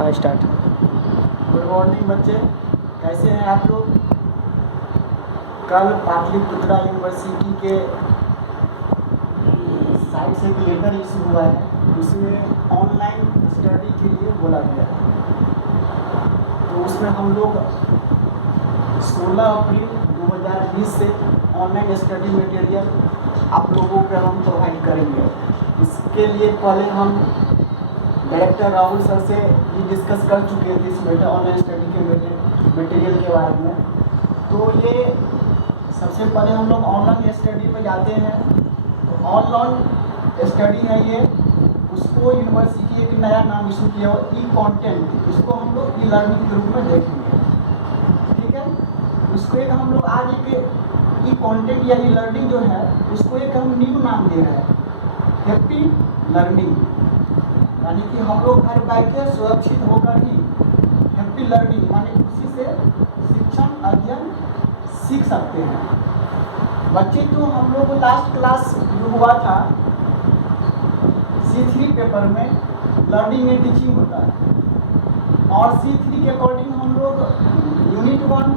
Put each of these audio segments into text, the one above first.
हाँ start. Good morning बच्चे, कैसे हैं आप लोग। कल पाटलिपुत्रा यूनिवर्सिटी के साइड से एक लेटर इशू हुआ है, उसमें ऑनलाइन स्टडी के लिए बोला गया है। तो उसमें हम लोग 16 अप्रैल 2020 से ऑनलाइन स्टडी मटेरियल आप लोगों को हम प्रोवाइड करेंगे। इसके लिए पहले हम डायरेक्टर राहुल सर से ये डिस्कस कर चुके थे इस ऑनलाइन स्टडी के मटेरियल के बारे में। तो ये सबसे पहले हम लोग ऑनलाइन स्टडी पे जाते हैं। तो ऑनलाइन स्टडी है ये, उसको यूनिवर्सिटी एक नया नाम इशू किया हुआ ई कंटेंट, इसको हम लोग ई लर्निंग के रूप में देखेंगे। ठीक है, उसको एक हम लोग आज एक ई कंटेंट या ई लर्निंग जो है उसको एक हम न्यू नाम दे रहे हैं, हैप्पी लर्निंग। यानी कि हम लोग घर बैठे सुरक्षित होकर ही हैप्पी लर्निंग माने खुशी से शिक्षण अध्ययन सीख सकते हैं। बच्चे तो हम लोग लास्ट क्लास जो हुआ था C3 पेपर में लर्निंग एंड टीचिंग होता है, और C3 के अकॉर्डिंग हम लोग यूनिट 1,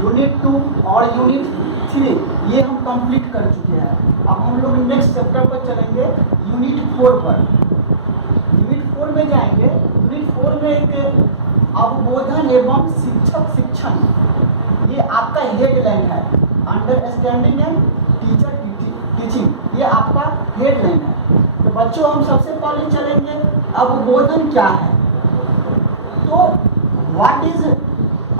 यूनिट 2 और यूनिट 3 ये हम कंप्लीट कर चुके हैं। अब हम लोग नेक्स्ट चैप्टर पर चलेंगे, यूनिट 4 पर। यूनिट 4 में जाएंगे। यूनिट 4 में एक अवबोधन एवं शिक्षक शिक्षण, ये आपका हेडलाइन है। अंडरस्टैंडिंग एंड टीचर टीचिंग, ये आपका हेडलाइन है। तो बच्चों हम सबसे पहले चलेंगे अवबोधन क्या है। तो व्हाट इज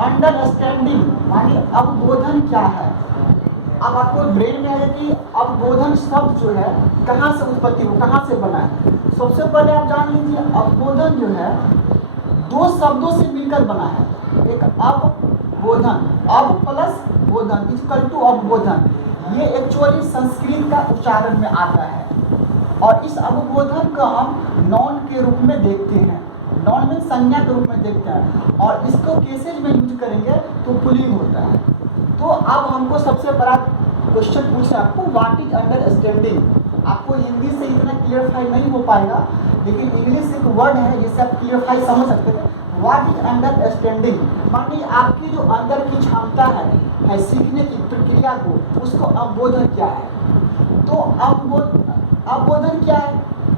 अंडरस्टैंडिंग माने अवबोधन क्या है। अब आपको ब्रेन में आएगा कि अवबोधन शब्द जो है कहाँ से उत्पत्ति हो, कहाँ से बना है। सबसे पहले आप जान लीजिए अवबोधन जो है दो शब्दों से मिलकर बना है। एक अवबोधन, अव प्लस बोधन इक्वल टू अवबोधन, ये एक्चुअली संस्कृत का उच्चारण में आता है। और इस अवबोधन को हम नॉन के रूप में देखते हैं, नॉन में संज्ञा के रूप में देखते हैं, और इसको केसेज में यूज करेंगे तो पुलिंग होता है। तो अब हमको सबसे बड़ा क्वेश्चन पूछे आपको, व्हाट इज अंडरस्टैंडिंग। आपको हिंदी से इतना क्लियरफाई नहीं हो पाएगा, लेकिन इंग्लिश एक वर्ड है जिससे आप क्लियरफाई समझ सकते हैं। व्हाट इज अंडरस्टैंडिंग मानी आपकी जो अंदर की क्षमता है सीखने की प्रक्रिया को, उसको अवबोधन क्या है। तो अवबोधन क्या है,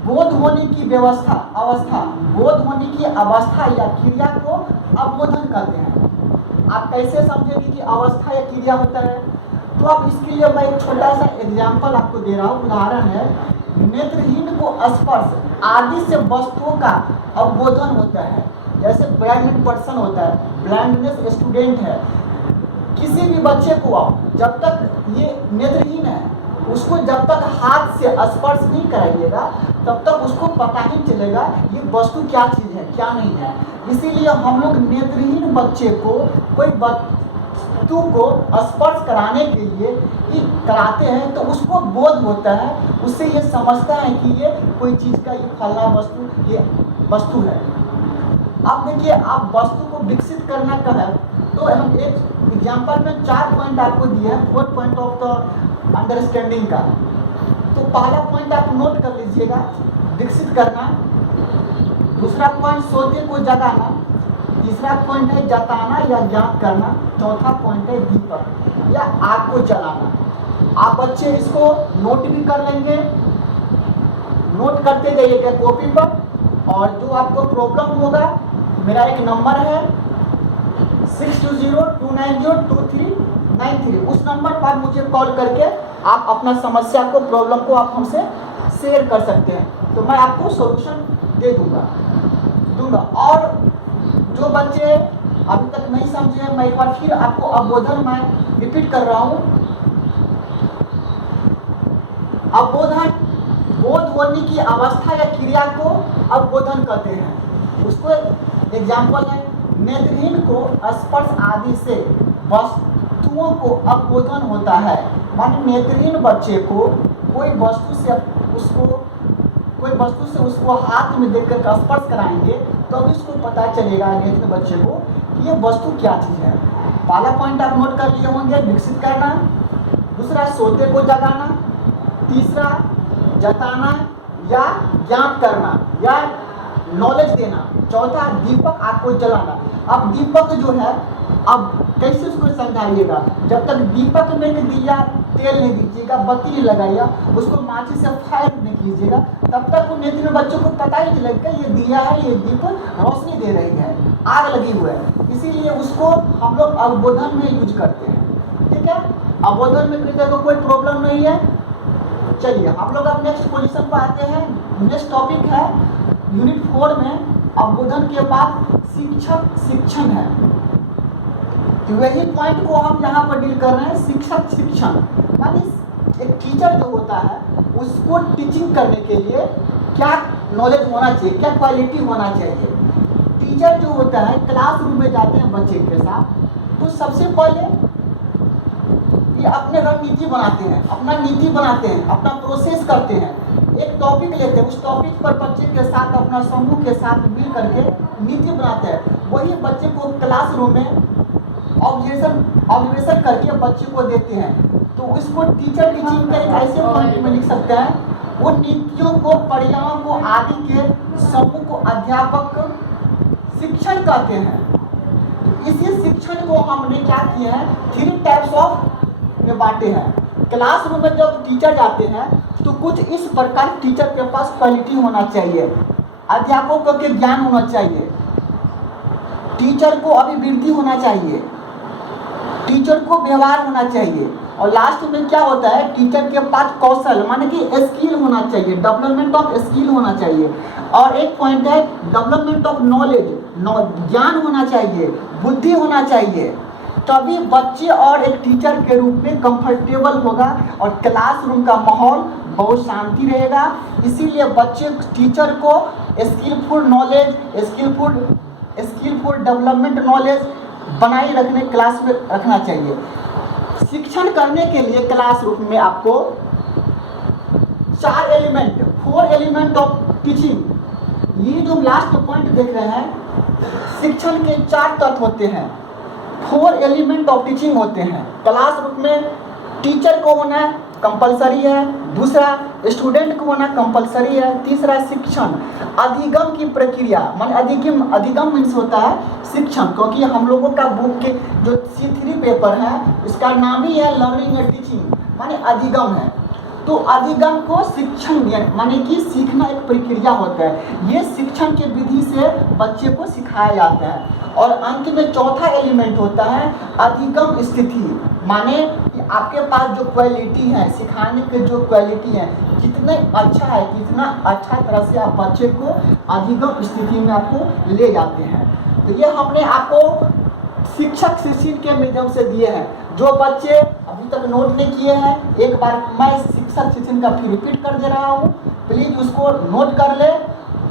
बोध होने की व्यवस्था अवस्था, बोध होने की अवस्था या क्रिया को अवबोधन कहते हैं। आप कैसे समझेंगे कि अवस्था या क्रिया होता है। तो अब इसके लिए मैं एक छोटा सा एग्जाम्पल आपको दे रहा हूँ, उदाहरण है। नेत्रहीन को स्पर्श आदि से वस्तुओं का अवबोधन होता है। जैसे ब्लाइंड पर्सन होता है, ब्लाइंडनेस स्टूडेंट है, किसी भी बच्चे को आप जब तक ये नेत्रहीन है उसको जब तक हाथ से स्पर्श नहीं कराइएगा तब तक उसको पता ही चलेगा ये वस्तु क्या चीज़ है क्या नहीं है। इसीलिए हम लोग नेत्रहीन बच्चे को कोई वस्तु को स्पर्श कराने के लिए कराते हैं तो उसको बोध होता है, उससे ये समझता है कि ये कोई चीज़ का ये फलना वस्तु ये वस्तु है। अब देखिए आप वस्तु को विकसित करना का है, तो हम एक एग्जाम्पल में 4 पॉइंट आपको दिए हैं, 4 पॉइंट ऑफ द अंडरस्टैंडिंग का। तो पहला पॉइंट आप नोट कर लीजिएगा, विकसित करना। दूसरा पॉइंट सोते को जगाना। तीसरा पॉइंट है जताना या ज्ञात करना। चौथा पॉइंट है दीपक या आग को जलाना। आप बच्चे इसको नोट भी कर लेंगे, नोट करते जाइएगा कॉपी पर। और जो आपको प्रॉब्लम होगा, मेरा एक नंबर है 6202902393, उस नंबर पर मुझे कॉल करके आप अपना समस्या को, प्रॉब्लम को आप हमसे शेयर कर सकते हैं, तो मैं आपको सॉल्यूशन दे दूंगा। और जो बच्चे अभी तक नहीं समझे, मैं एक बार फिर आपको अवबोधन में रिपीट कर रहा हूँ। अवबोधन बोध होने की अवस्था या क्रिया को अवबोधन कहते हैं। उसको एग्जाम्पल है, नेत्रहीन को स्पर्श आदि से वस्तुओं को अवबोधन होता है। माने नेत्रहीन बच्चे को कोई वस्तु से उसको हाथ में देखकर स्पर्श कराएंगे तो अभी उसको पता चलेगा नेत्रहीन बच्चे को कि ये वस्तु क्या चीज़ है। पहला पॉइंट आप नोट कर लिए होंगे, विकसित करना। दूसरा सोते को जगाना। तीसरा जताना या ज्ञात करना या नॉलेज देना। चौथा दीपक आपको जलाना। अब दीपक जो है, अब कैसे उसको समझाइएगा, जब तक दीपक में दिया तेल नहीं दीजिएगा, बत्ती नहीं लगाइएगा, उसको माचिस से फायर नहीं कीजिएगा, तब तक उन तीनों बच्चों को पता ही नहीं लगेगा ये दिया है, ये दीप रोशनी दे रही है, आग लगी हुई है। इसीलिए उसको हम लोग अवबोधन में यूज करते हैं। ठीक है, अवबोधन में करते तो कोई प्रॉब्लम नहीं है। चलिए हम लोग अब नेक्स्ट पोजीशन पर आते हैं। नेक्स्ट टॉपिक है यूनिट 4 में अवबोधन के बाद शिक्षक शिक्षण है। तो वही पॉइंट को हम यहाँ पर डील कर रहे हैं, शिक्षक शिक्षण। मानी एक टीचर जो होता है उसको टीचिंग करने के लिए क्या नॉलेज होना चाहिए, क्या क्वालिटी होना चाहिए। टीचर जो होता है क्लासरूम में जाते हैं बच्चे के साथ, तो सबसे पहले ये अपने रणनीति बनाते हैं, अपना नीति बनाते हैं, अपना प्रोसेस करते हैं। एक टॉपिक लेते हैं, उस टॉपिक पर बच्चे के साथ अपना समूह के साथ मिल करके नीति बनाते हैं। वही बच्चे को क्लासरूम में ऑब्जर्वेशन करके बच्चे को देते हैं। तो इसको टीचर टीचिंग का एक ऐसे पॉइंट में लिख सकते हैं, उन नीतियों को, परिणामों को, आदि के समूह को अध्यापक शिक्षण कहते हैं। इसी शिक्षण को हमने क्या किया है, 3 टाइप्स ऑफ में बांटे हैं। क्लासरूम में जब टीचर जाते हैं तो कुछ इस प्रकार टीचर के पास क्वालिटी होना चाहिए, अध्यापकों के ज्ञान होना चाहिए, टीचर को अभिवृद्धि होना चाहिए, टीचर को व्यवहार होना चाहिए, और लास्ट में क्या होता है, टीचर के पास कौशल माने कि स्किल होना चाहिए, डेवलपमेंट ऑफ स्किल होना चाहिए। और एक पॉइंट है डेवलपमेंट ऑफ नॉलेज, ज्ञान होना चाहिए, बुद्धि होना चाहिए। तभी बच्चे और एक टीचर के रूप में कंफर्टेबल होगा और क्लासरूम का माहौल बहुत शांति रहेगा। इसीलिए बच्चे टीचर को skillful knowledge, skillful development knowledge बनाए रखने, क्लास में रखना चाहिए। शिक्षण करने के लिए क्लासरूम में आपको 4 एलिमेंट ऑफ टीचिंग, ये जो लास्ट पॉइंट देख रहे हैं, शिक्षण के 4 तत्व होते हैं, 4 एलिमेंट ऑफ टीचिंग होते हैं। क्लासरूम में टीचर को होना कंपलसरी है, दूसरा स्टूडेंट को होना कंपलसरी है, तीसरा शिक्षण, अधिगम की प्रक्रिया मान अधिगम मीन्स होता है शिक्षण, क्योंकि हम लोगों का बुक के जो C3 पेपर है इसका नाम ही है लर्निंग एंड टीचिंग, माने अधिगम है। तो अधिगम को शिक्षण माने कि सीखना एक प्रक्रिया होता है, ये शिक्षण के विधि से बच्चे को सिखाया जाता है। और अंत में चौथा एलिमेंट होता है अधिगम स्थिति, माने कि आपके पास जो क्वालिटी है, सिखाने के जो क्वालिटी है, कितने अच्छा है, कितना अच्छा तरह से आप बच्चे को अधिगम स्थिति में आपको ले जाते हैं। तो ये हमने आपको शिक्षक शिक्षण के माध्यम से दिए हैं। जो बच्चे अभी तक नोट नहीं किए हैं, एक बार मैं शिक्षक शिक्षण का फिर रिपीट कर दे रहा हूँ, प्लीज उसको नोट कर ले।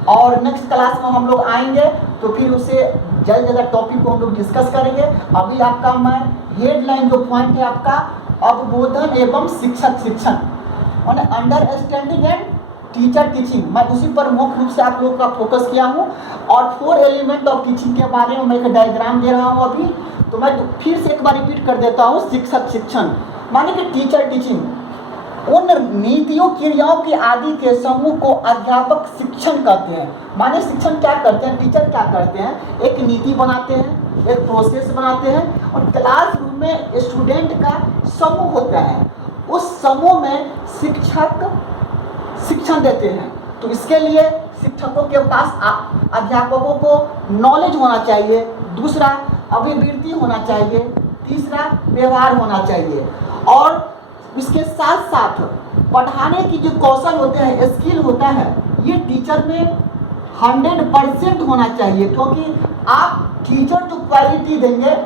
और नेक्स्ट क्लास में हम लोग आएंगे तो फिर उसे जल्द ज़्यादा टॉपिक को हम लोग डिस्कस करेंगे। अभी आपका मैं हेडलाइन जो पॉइंट है आपका अवबोधन एवं शिक्षक शिक्षण और अंडरस्टैंडिंग एंड टीचर टीचिंग, मैं उसी पर मुख्य रूप से आप लोगों का फोकस किया हूँ। और 4 एलिमेंट ऑफ टीचिंग के बारे में मैं एक डायग्राम दे रहा हूँ अभी, तो मैं फिर से एक बार रिपीट कर देता हूँ। शिक्षक शिक्षण माने कि टीचर टीचिंग, उन नीतियों क्रियाओं के आदि के समूह को अध्यापक शिक्षण कहते हैं। माने शिक्षण क्या करते हैं, टीचर क्या करते हैं, एक नीति बनाते हैं, एक प्रोसेस बनाते हैं, और क्लासरूम में स्टूडेंट का समूह होता है, उस समूह में शिक्षक शिक्षण देते हैं। तो इसके लिए शिक्षकों के पास अध्यापकों को नॉलेज होना चाहिए, दूसरा अभिवृद्धि होना चाहिए, तीसरा व्यवहार होना चाहिए, और इसके साथ साथ पढ़ाने की जो कौशल होते हैं, स्किल होता है, ये टीचर में 100% होना चाहिए। क्योंकि आप टीचर जो क्वालिटी देंगे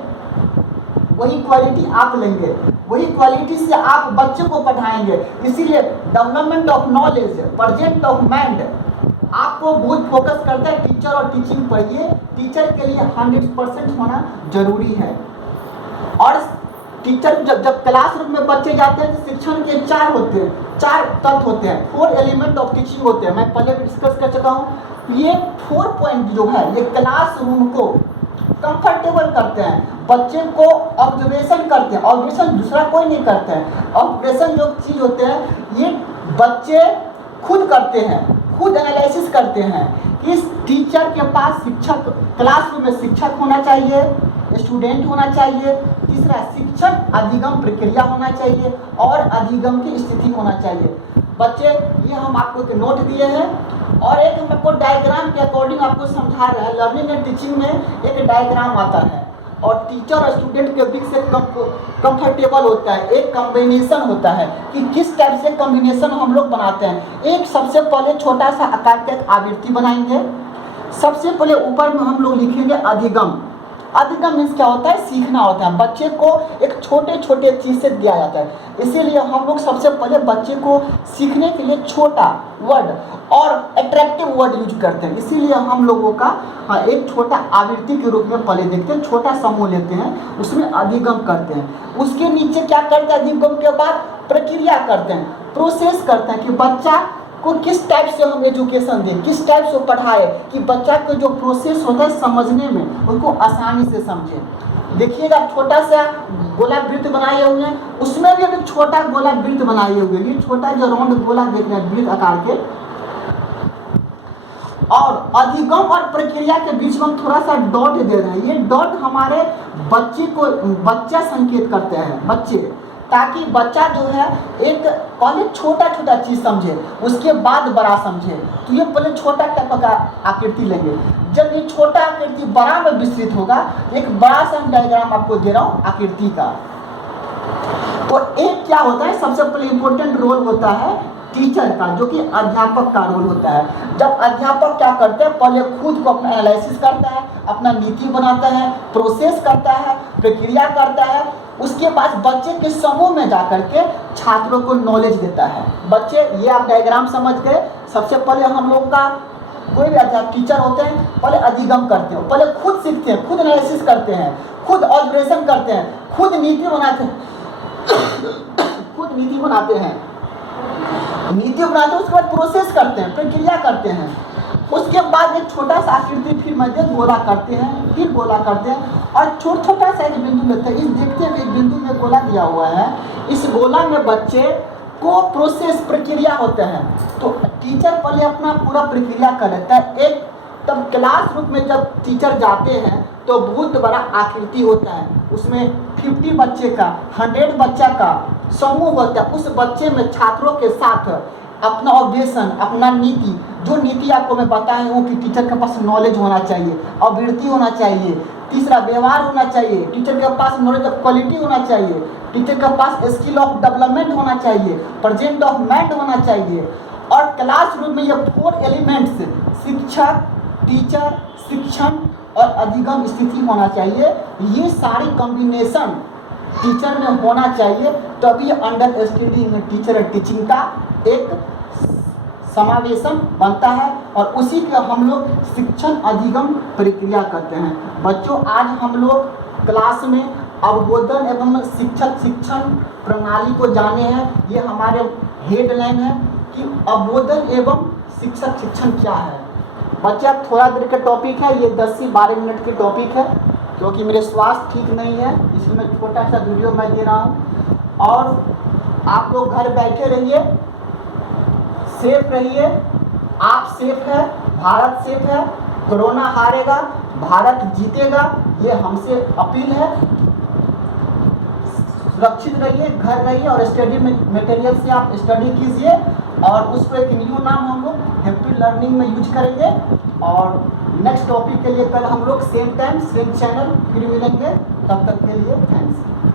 वही क्वालिटी आप लेंगे, वही क्वालिटी से आप बच्चे को पढ़ाएंगे। इसीलिए development of knowledge, present of mind आपको बहुत फोकस करता है टीचर और टीचिंग पर। ये टीचर के लिए 100% होना जरूरी है। और टीचर जब क्लासरूम में बच्चे जाते हैं तो शिक्षण के 4 तत्व होते हैं, 4 एलिमेंट ऑफ टीचिंग होते हैं। मैं पहले भी डिस्कस कर चुका हूँ। ये 4 पॉइंट जो है ये क्लासरूम को कंफर्टेबल करते हैं, बच्चे को ऑब्जर्वेशन करते हैं। ऑब्जर्वेशन दूसरा कोई नहीं करता है, ऑब्जर्वेशन जो चीज़ होते हैं ये बच्चे खुद करते हैं, खुद एनालिसिस करते हैं इस टीचर के पास शिक्षक, क्लासरूम में शिक्षक होना चाहिए, स्टूडेंट होना चाहिए। तीसरा, शिक्षण अधिगम प्रक्रिया होना चाहिए और अधिगम की स्थिति होना चाहिए। बच्चे, ये हम आपको एक नोट दिए हैं और एक हम आपको डायग्राम के अकॉर्डिंग आपको समझा रहे हैं। लर्निंग एंड टीचिंग में एक डायग्राम आता है और टीचर और स्टूडेंट के बीच से कंफर्टेबल होता है, एक कॉम्बिनेशन होता है कि किस टाइप से कॉम्बिनेशन हम लोग बनाते हैं। एक सबसे पहले छोटा सा आकार का एक आवृत्ति बनाएंगे। सबसे पहले ऊपर में हम लोग लिखेंगे अधिगम। अधिगम मीन्स क्या होता है? सीखना होता है। बच्चे को एक छोटे छोटे चीज़ से दिया जाता है, इसीलिए हम लोग सबसे पहले बच्चे को सीखने के लिए छोटा वर्ड और अट्रैक्टिव वर्ड यूज करते हैं। इसीलिए हम लोगों का एक छोटा आवृत्ति के रूप में पहले देखते हैं, छोटा समूह लेते हैं, उसमें अधिगम करते हैं। उसके नीचे क्या करते हैं? अधिगम के बाद प्रक्रिया करते हैं, प्रोसेस करते हैं कि बच्चा को किस टाइप से हम एजुकेशन दें, किस टाइप से पढ़ाए कि बच्चा का जो प्रोसेस होता है समझने में उसको आसानी से समझे। देखिएगा छोटा सा गोला वृत्त बनाए हुए हैं, उसमें भी एक छोटा गोला वृत्त बनाए हुए हैं। ये छोटा जो राउंड गोला देख रहे हैं वृत्त आकार के। और अधिगम और प्रक्रिया के बीच में हम थोड़ा सा डॉट दे रहे हैं। ये डॉट हमारे बच्चे को, बच्चा संकेत करते हैं बच्चे, ताकि बच्चा जो है एक पहले छोटा छोटा चीज़ समझे, उसके बाद बड़ा समझे। तो ये पहले छोटा टाइप का आकृति लेंगे। जब ये छोटा आकृति बड़ा में विस्तृत होगा, एक बड़ा सा डायग्राम आपको दे रहा हूँ आकृति का। तो एक क्या होता है, सबसे पहले इम्पोर्टेंट रोल होता है टीचर का, जो कि अध्यापक का रोल होता है। जब अध्यापक क्या करते हैं, पहले खुद को अपना एनालिसिस करता है, अपना नीति बनाता है, प्रोसेस करता है, प्रक्रिया करता है। उसके बाद बच्चे के समूह में जाकर के छात्रों को नॉलेज देता है। बच्चे, ये आप डायग्राम समझ गए। सबसे पहले हम लोग का कोई भी अध्यापक टीचर होते हैं, पहले अधिगम करते हैं, पहले खुद सीखते हैं, खुद एनालिसिस करते हैं, खुद ऑब्जर्वेशन करते हैं, खुद नीति बनाते हैं खुद नीति बनाते हैं, उसके बाद प्रोसेस करते हैं, प्रक्रिया करते हैं। उसके बाद एक छोटा सा आकृति फिर मध्य गोला करते हैं, फिर गोला करते हैं और छोटा सा एक बिंदु लेते हैं। इस देखते हैं एक बिंदु में गोला दिया हुआ है, इस गोला में बच्चे को प्रोसेस प्रक्रिया होते हैं। तो टीचर पहले अपना पूरा प्रक्रिया कर लेता है। एक तब क्लासरूम में जब टीचर जाते हैं तो बहुत बड़ा आकृति होता है, उसमें 50 बच्चे का, 100 बच्चा का समूह होता है। उस बच्चे में छात्रों के साथ अपना ऑब्जेक्शन, अपना नीति, जो नीति आपको मैं बताया हूँ कि टीचर के पास नॉलेज होना चाहिए, अभिवृत्ति होना चाहिए, तीसरा व्यवहार होना चाहिए, टीचर के पास नॉलेज ऑफ क्वालिटी होना चाहिए, टीचर के पास स्किल ऑफ डेवलपमेंट होना चाहिए, प्रेजेंट ऑफ माइंड होना चाहिए। और क्लासरूम में ये 4 एलिमेंट्स, शिक्षक, टीचर, शिक्षण और अधिगम स्थिति होना चाहिए। ये सारी कॉम्बिनेशन टीचर में होना चाहिए, तभी अंडरस्टैंडिंग में टीचर और टीचिंग का एक समावेशन बनता है और उसी के हम लोग शिक्षण अधिगम प्रक्रिया करते हैं। बच्चों, आज हम लोग क्लास में अवबोधन एवं शिक्षण प्रणाली को जाने हैं। ये हमारे हेडलाइन है कि अवबोधन एवं शिक्षण क्या है। बच्चा, थोड़ा देर का टॉपिक है, ये 10 से 12 मिनट की टॉपिक है, क्योंकि मेरे स्वास्थ्य ठीक नहीं है, इसलिए मैं छोटा सा वीडियो मैं दे रहा हूँ। और आप लोग घर बैठे रहिए, सेफ रहिए। आप सेफ है, भारत सेफ है, कोरोना हारेगा, भारत जीतेगा, ये हमसे अपील है। सुरक्षित रहिए, घर रहिए और स्टडी मटेरियल से आप स्टडी कीजिए। और उसको एक न्यू नाम हम लोग हैप्पी लर्निंग में यूज करेंगे। और नेक्स्ट टॉपिक के लिए कल हम लोग सेम टाइम सेम चैनल फिर मिलेंगे। तब तक के लिए थैंक्स।